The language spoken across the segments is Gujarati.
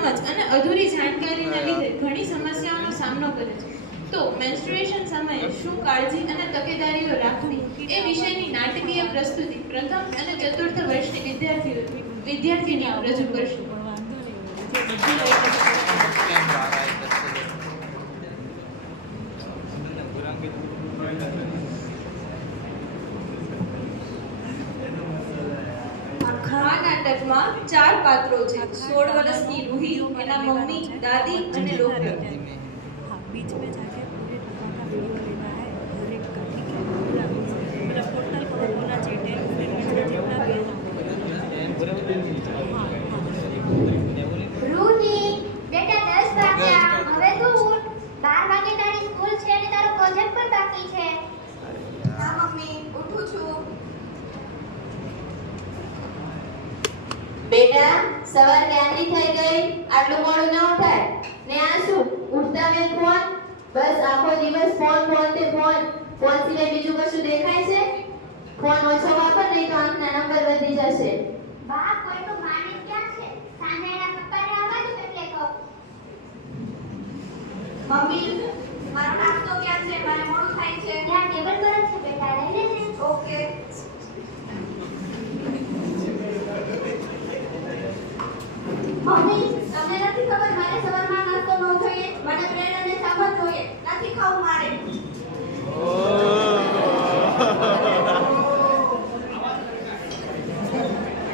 સમજ અને અધૂરી જાણકારીના લીધે ઘણી સમસ્યાઓનો સામનો કરે છે. તો મેન્સ્ટ્રુએશન સમયે શું કાળજી અને તકેદારીઓ રાખવી એ વિષયની નાટકીય પ્રસ્તુતિ પ્રથમ અને ચતુર્થ વર્ષની વિદ્યાર્થીનીઓ રજૂ કરશે. આ નાટકમાં 4 પાત્રો છે. 16 વર્ષની રૂહી, એના મમ્મી, દાદી અને લોકલ. बीच में जाके पूरे टपा का वीडियो लेना है हर एक का, ठीक है? पूरा मतलब टोटल कवर होना चाहिए 10 मिनट जितना भी है. રૂહી બેટા 10 વાગ્યા, હવે તું ઉઠ. 12 વાગે તારી સ્કૂલ છે અને તારો પ્રોજેક્ટ પણ બાકી છે. હા મમ્મી, ઉઠું છું. બેટા સવાર ક્યાંની થઈ ગઈ? આટલું મોડું ન ઉઠાય ને. આ શું ઉઠતા મે ફોન? બસ આખો દિવસ ફોન તે ફોન સિવાય બીજું કશું દેખાય છે? ફોન ઓછો વાપર નહીં તો આંખના નંબર વધી જશે. બા કોઈનું માને ક્યાં છે? સાંજે એના પપ્પાને આવવા દો એટલે કહું. મમ્મી, મારો નાસ્તો ક્યાં છે? મારે મોડું થાય છે. ત્યાં ટેબલ પર જ છે બેટા, લઈ લેજે. ઓકે. મમ્મી, તમને નથી ખબર મારે સવારમાં નાસ્તો ન જોઈએ? મને બ્રેડ અને ચાવલ જોઈએ. નથી ખાવું મારે.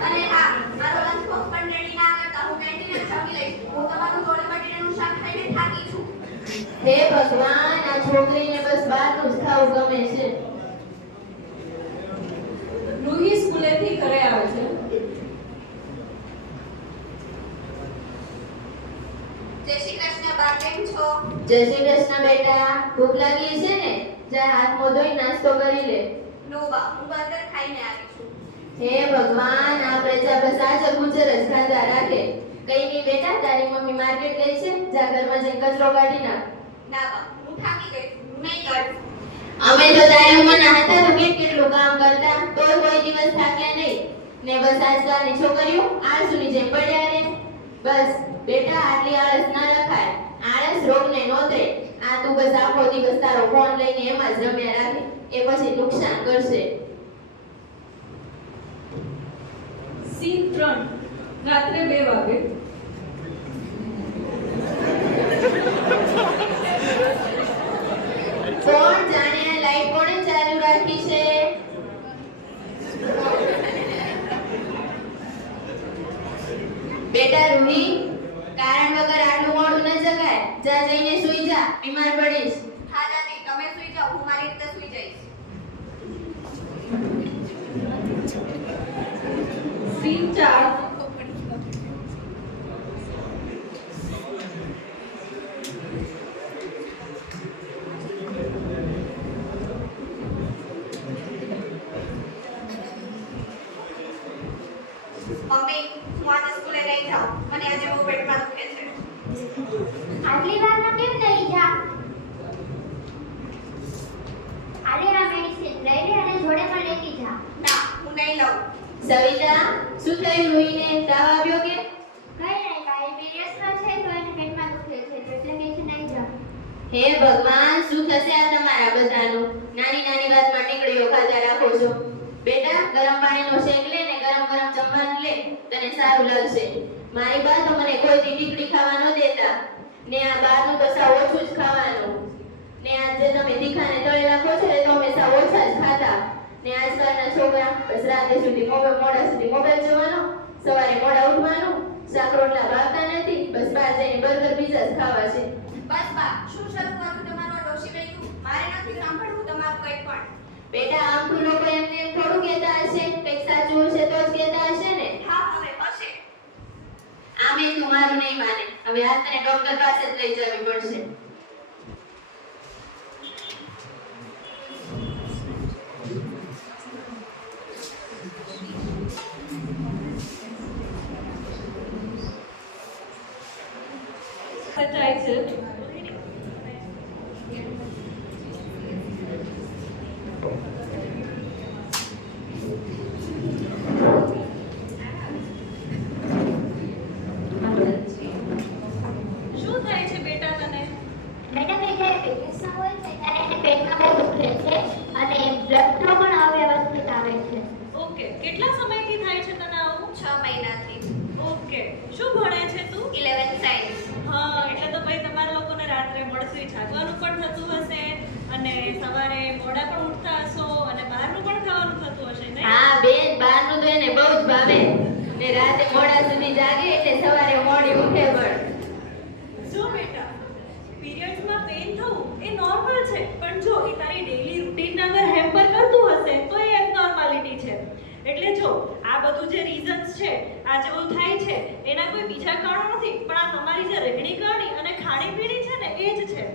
અને હા, મારો લંચ બોક્સ પણ રેડી ના કરતા. હું કેન્ટીને જમી લઈશ. હું તમારું જોડે બટેટાનું શાક ખાઈને થાકી છું. હે ભગવાન, આ છોકરીને બસ બહારનું જ ખાવું ગમે છે. રૂહી સ્કૂલેથી ઘરે આવે છે. જય શ્રી કૃષ્ણ બા, કેમ છો? જય શ્રી કૃષ્ણ બેટા. ભૂખ લાગી છે ને? જા હાથ મોં ધોઈ નાસ્તો કરી લે. નો બા, હું બર્ગર ખાઈને આવી છું. હે ભગવાન, આ પ્રજા બસ આ જ ગુજર જ ખાધા રાખે. કઈ નહીં બેટા, તારી મમ્મી માર્કેટ ગઈ છે, જા ઘરમાં જઈને કચરો કાઢી નાખ. ના બા, હું થાકી ગઈ છું. હું નહીં કરું. અમે તો તારી ઉંમરના હતા તો કેટલું કામ કરતા, તોય કોઈ દિવસ થાક્યા નહીં. ને બસ આજકાલની છોકરીઓ આળસુની જેમ પડ્યા રહે. બસ બેટા, આટલી આળસ ના રખાય. આળસ રોગને નોતરે. આ તું બસ આખો દિવસ તારો ફોન લઈને એમાં જ રમ્યા રાખે, એ પછી નુકસાન કરશે. સીન 3 રાત્રે 2 વાગે. કોણ જાણે આ લાઈટ કોણે ચાલુ રાખી છે? બેટા રૂહી, કારણ વગર આટલું મોડું ન જગાય. જા જઈને સૂઈ જા, બીમાર પડીશ. હા દાદી, તમે સુઈ જાઓ. હું મારી રીતે સુઈ જઈશ. સીન 4 મમ્મી, હું આજે સ્કૂલે નહીં જાઉં. મને આજે બહુ પેટમાં દુખે છે. આટલી વારમાં કેમ નહીં જા? અરે આ મેડિસિન લઈ લે અને જોડે પણ લેતી જા. ના, હું નહીં લઉં. સવિતા, શું થયું રૂહીને? તાવ આવ્યો કે? કઈ નહીં, કાલે પીરિયડ્સમાં છે તો એને પેટમાં દુખે છે તો એટલે કે છે નહીં જા. હે ભગવાન, શું થશે આ તમારા બધાનું? નાની નાની વાતમાં ટીકડીઓ ખાતા રાખો છો. બેટા, ગરમ પાણીનો શેક લે ને ગરમ ગરમ જમવાનું લે, તને સારું લાગશે. મારી બા તો મને કોઈ દી ટીકડી ખાવા ન દેતા. ને આ બહારનું તો સાવ ઓછું જ ખાવાનું. ને આ જે તમે તીખાને તળેલા ખો છો એ તો અમે સાવ ઓછા જ ખાતા. ને આજકાલના છોકરા બસ રાતે સુધી મોડા સુધી મોબાઈલ જોવાનો, સવારે મોડા ઉઠવાનું, શાક રોટલા ભાવતા નથી, બસ બહાર જઈને બર્ગર પીઝા જ ખાવા છે. બસ બા, શું શરૂ કરું તમારું આ ડોશી બેનું? મારે નથી સાંભળવું તમારું કંઈ પણ. બેટા, આમ તો લોકો એમને એમ થોડું કહેતા હશે, કંઈક સાચું હશે તો જ કહેતા હશે ને. હા, હવે હશે. આમે તું મારું નહીં માને. હવે આ તને ડોક્ટર પાસે જ લઈ જવી પડશે. થાય છે. જાગવાનું પણ થતું હશે અને સવારે મોડા પણ ઉઠતા હશો અને બહારનું પણ ખાવાનું થતું હશે નહીં? હા બેન, બહારનું તો એને બહુ જ ભાવે ને રાતે મોડા સુધી જાગે એટલે સવારે મોડી ઉઠે પણ. જો બેટા, પીરિયડ્સમાં પેઇન થવું એ નોર્મલ છે, પણ જો એ તારી ડેઈલી રૂટીન અગર હેમ્પર કરતું હશે તો એ એબનોર્માલિટી છે. એટલે જો આ બધું જે રીઝન્સ છે, આ જેવું થાય છે, એના કોઈ બીજા કારણો નથી, પણ આ તમારી જે રહેણી કરણી અને ખાણીપીણી છે ને એ જ છે.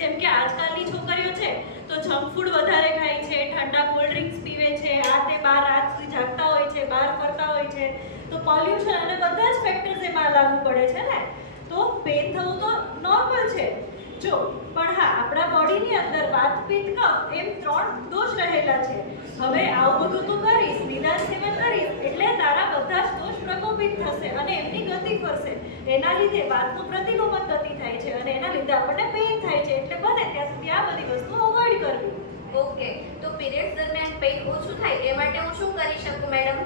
જેમ કે આજકાલની છોકરીઓ છે તો જંક ફૂડ વધારે ખાય છે, ઠંડા કોલ્ડ ડ્રિંક્સ પીવે છે, આ તે બહાર રાત સુધી જાગતા હોય છે, બહાર ફરતા હોય છે, તો પોલ્યુશન અને બધા જ ફેક્ટર્સ એમાં લાગુ પડે છે ને, તો પેન થવું તો નોર્મલ છે. જો પણ હા, આપણા બોડીની અંદર વાત, પિત્ત, કફ એમ 3 દોષ રહેલા છે. હવે આવું બધું તું કરીશ, નિદાન સેવન કરીશ એટલે તારા બધા જ દોષ પ્રકોપિત થશે અને એમની ગતિ કરશે. એના લીધે વાતનું પ્રતિલોમન ગતિ થાય છે અને એના લીધે આપણને પેઇન થાય છે. એટલે બને ત્યાં સુધી આ બધી વસ્તુ અવોઇડ કરવી. ઓકે, તો પીરિયડ્સ દરમિયાન પેઇન ઓછું થાય એ માટે હું શું કરી શકું મેડમ?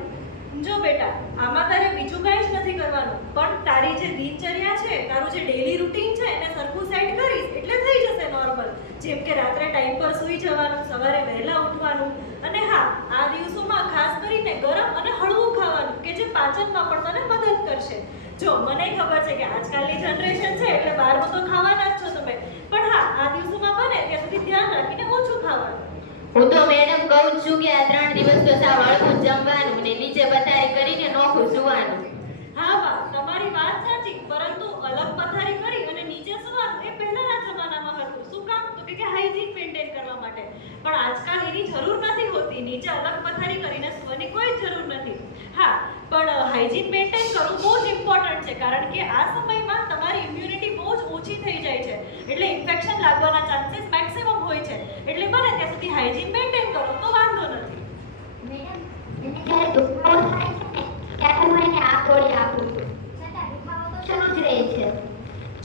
જો બેટા, આમાં તારે બીજું કાંઈ જ નથી કરવાનું, પણ તારી જે દિનચર્યા છે, તારું જે ડેઈલી રૂટીન છે એને સરખું સેટ કરીશ એટલે થઈ જશે નોર્મલ. જેમ કે રાત્રે ટાઈમ પર સૂઈ જવાનું, સવારે વહેલા ઉઠવાનું અને હા, આ દિવસોમાં ખાસ કરીને ગરમ અને હળવું ખાવાનું કે જે પાચનમાં પણ તને મદદ કરશે. જો મને ખબર છે કે આજકાલની જનરેશન છે એટલે બહારનું તો ખાવાના જ છો તમે, પણ હા, આ દિવસોમાં બને ત્યાં સુધી ધ્યાન રાખીને ઓછું ખાવાનું. હું તો મેડમ કહું જ છું કે આ 3 દિવસ તો સાવ હળવું જમવાનું ને નીચે પથારી કરીને નોખું સૂવાનું. હા બા, તમારી વાત સાચી, પરંતુ અલગ પથારી કરી અને નીચે સૂવાનું એ પહેલાના જમાનામાં હતું. શું કામ? તો કે હાઇજીન મેન્ટેન કરવા માટે. પણ આજકાલ એની જરૂર નથી હોતી. નીચે અલગ પથારી કરીને સૂવાની કોઈ જરૂર નથી. હા, પણ હાઇજીન મેન્ટેન કરવું બહુ જ ઇમ્પોર્ટન્ટ છે, કારણ કે આ સમયમાં તમારી ઇમ્યુનિટી બહુ જ ઓછી થઈ જાય છે, એટલે ઇન્ફેક્શન લાગવાના ચાન્સીસ મેક્સિમમ હોય છે. એટલે બને ત્યાં સુધી હાઇજીન મેન્ટેન કરો તો વાંધો નથી. મેડમ, એને જ્યારે દુખાવો થાય છે ને ત્યારે હું એને આ ગોળી આપું છું, છતાં દુખાવો તો શરૂ જ રહે છે.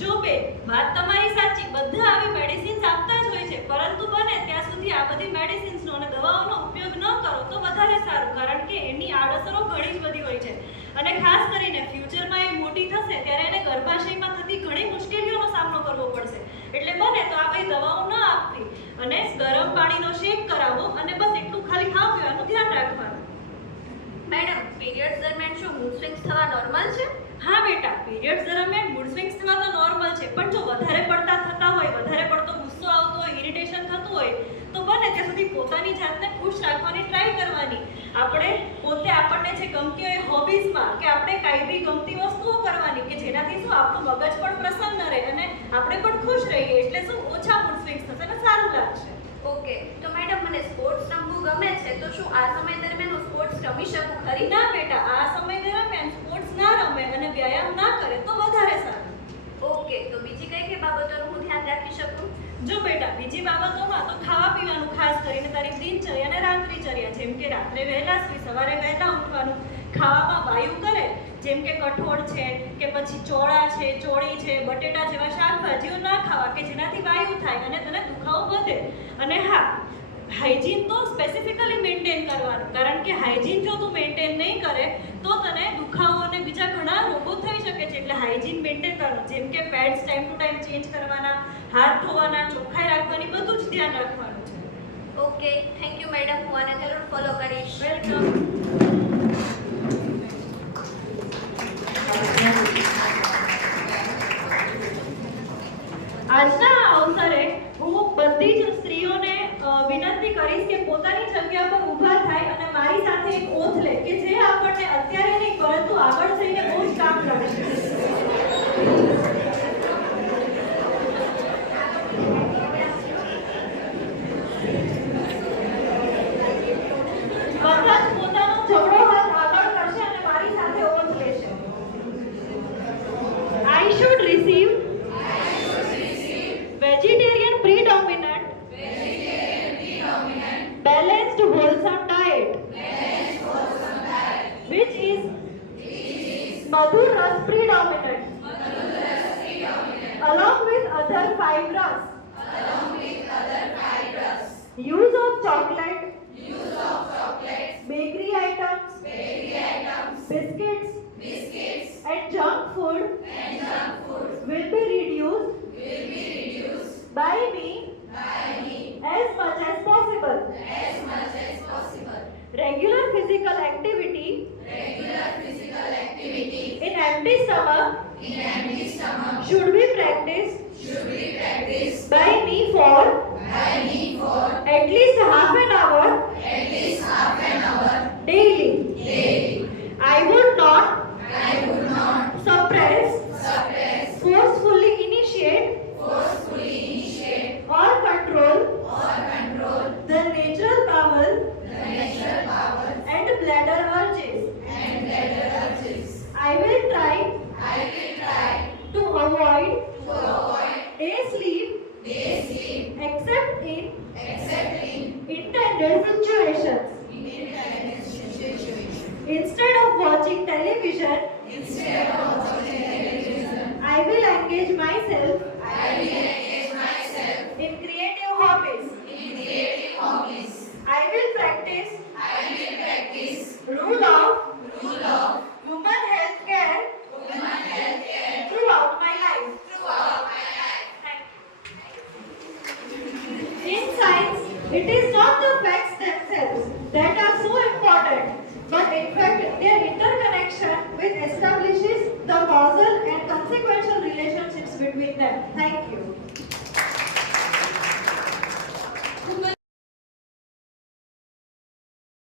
જો બેન, વાત તમારી સાચી, બધા આવી મેડિસિન્સ આપતા જ હોય છે, પરંતુ બને ત્યાં સુધી આ બધી મેડિસિન્સનો અને દવાઓનો ઉપયોગ ન કરો તો વધારે સારું, કારણ કે એની આડઅસરો ઘણી જ બધી હોય છે અને ખાસ કરીને ફ્યુચરમાં એ મોટી થશે ત્યારે એને ગર્ભાશયમાં થતી ઘણી મુશ્કેલીઓનો સામનો કરવો પડશે. એટલે બને તો આ બધી દવાઓ ન આપવી અને ગરમ પાણીનો શેક કરાવવો અને બસ એટલું ખાલી ખાવા પીવાનું ધ્યાન રાખવાનું. મેડમ, પીરિયડ્સ દરમિયાન શું મૂડ સ્વિંગ્સ થવા નોર્મલ છે? હા બેટા, પીરિયડ્સ દરમિયાન મૂડ સ્વિંગ્સ થવા તો નોર્મલ છે, પણ જો વધારે પડતા થતા હોય, વધારે પડતો ગુસ્સો આવતો હોય, ઇરિટેશન થતું હોય, તો બને ત્યાં સુધી પોતાની જાતને ખુશ રાખવાની ટ્રાય કરવાની. આપણે પોતે આપણને જે ગમતી હોય હોબીઝમાં કે આપણે કાંઈ બી ગમતી વસ્તુઓ કરવાની કે જેનાથી શું આપણું મગજ પણ પ્રસન્ન રહે અને આપણે પણ ખુશ રહીએ. એટલે શું ઓછા મૂડ સ્વિંગ્સ થશે અને સારું લાગશે. ઓકે, તો મેડમ મને સ્પોર્ટ્સ રમવું ગમે છે, તો શું આ સમય દરમિયાન હું સ્પોર્ટ્સ રમી શકું ખરી? ના બેટા, આ સમય દરમિયાન સ્પોર્ટ્સ ના રમે અને વ્યાયામ ના કરે તો વધારે સારું. ઓકે, તો બીજી કઈ કઈ બાબતોનું હું ધ્યાન રાખી શકું? જો બેટા, બીજી બાબતોમાં તો ખાવા પીવાનું, ખાસ કરીને તારી દિનચર્યા અને રાત્રિચર્યા, જેમ કે રાત્રે વહેલા સૂઈ સવારે વહેલા ઉઠવાનું, ખાવામાં વાયુ કરે જેમ કે કઠોળ છે કે પછી ચોળા છે, ચોળી છે, બટેટા જેવા શાકભાજીઓ ના ખાવા કે જેનાથી વાયુ થાય અને તને દુખાવો વધે. અને હા, હાઇજીન તો સ્પેસિફિકલી મેન્ટેન કરવાનું, કારણ કે હાઇજીન જો તું મેન્ટેન નહીં કરે તો તને દુખાવો અને બીજા ઘણા રોગો થઈ શકે છે. એટલે હાઇજીન મેન્ટેન કરવાનું, જેમ કે pads time to time change કરવાના, હાથ ધોવાના, ચોખ્ખાઈ રાખવાની, બધું જ ધ્યાન રાખવાનું છે. ઓકે, થેન્ક યુ મેડમ, હું આને જરૂર ફોલો કરીશ. વેલકમ. આજના અવસરે હું બધી જ સ્ત્રીઓને વિનંતી કરીશ કે પોતાની જગ્યા પર ઊભા થાય અને મારી સાથે એક ઓથ લે કે જે આપણને અત્યારે નહીં પરંતુ આગળ જઈને બહુ જ કામ લાગશે. બધા જ પોતાનો જમણો હાથ આગળ કરશે અને મારી સાથે ઓથ લેશે. I should receive vegetarian predominant balanced wholesome diet which is madhur ras predominant along with other fibrous use of chocolate bakery items biscuits and junk food will be reduced by me as much as possible. Regular physical activity in empty stomach should be practiced by me for at least half an hour daily. I would not suppress, forcefully initiate or control the natural bowel and bladder urges. I will try to avoid day sleep except in intended situations. Instead of watching television, I will engage myself in creative hobbies. I will practice rule of human health care throughout my life. In science, it is not the facts themselves that are so important, but in fact their interconnection which establishes the causal and consequential relationships between them. Thank you.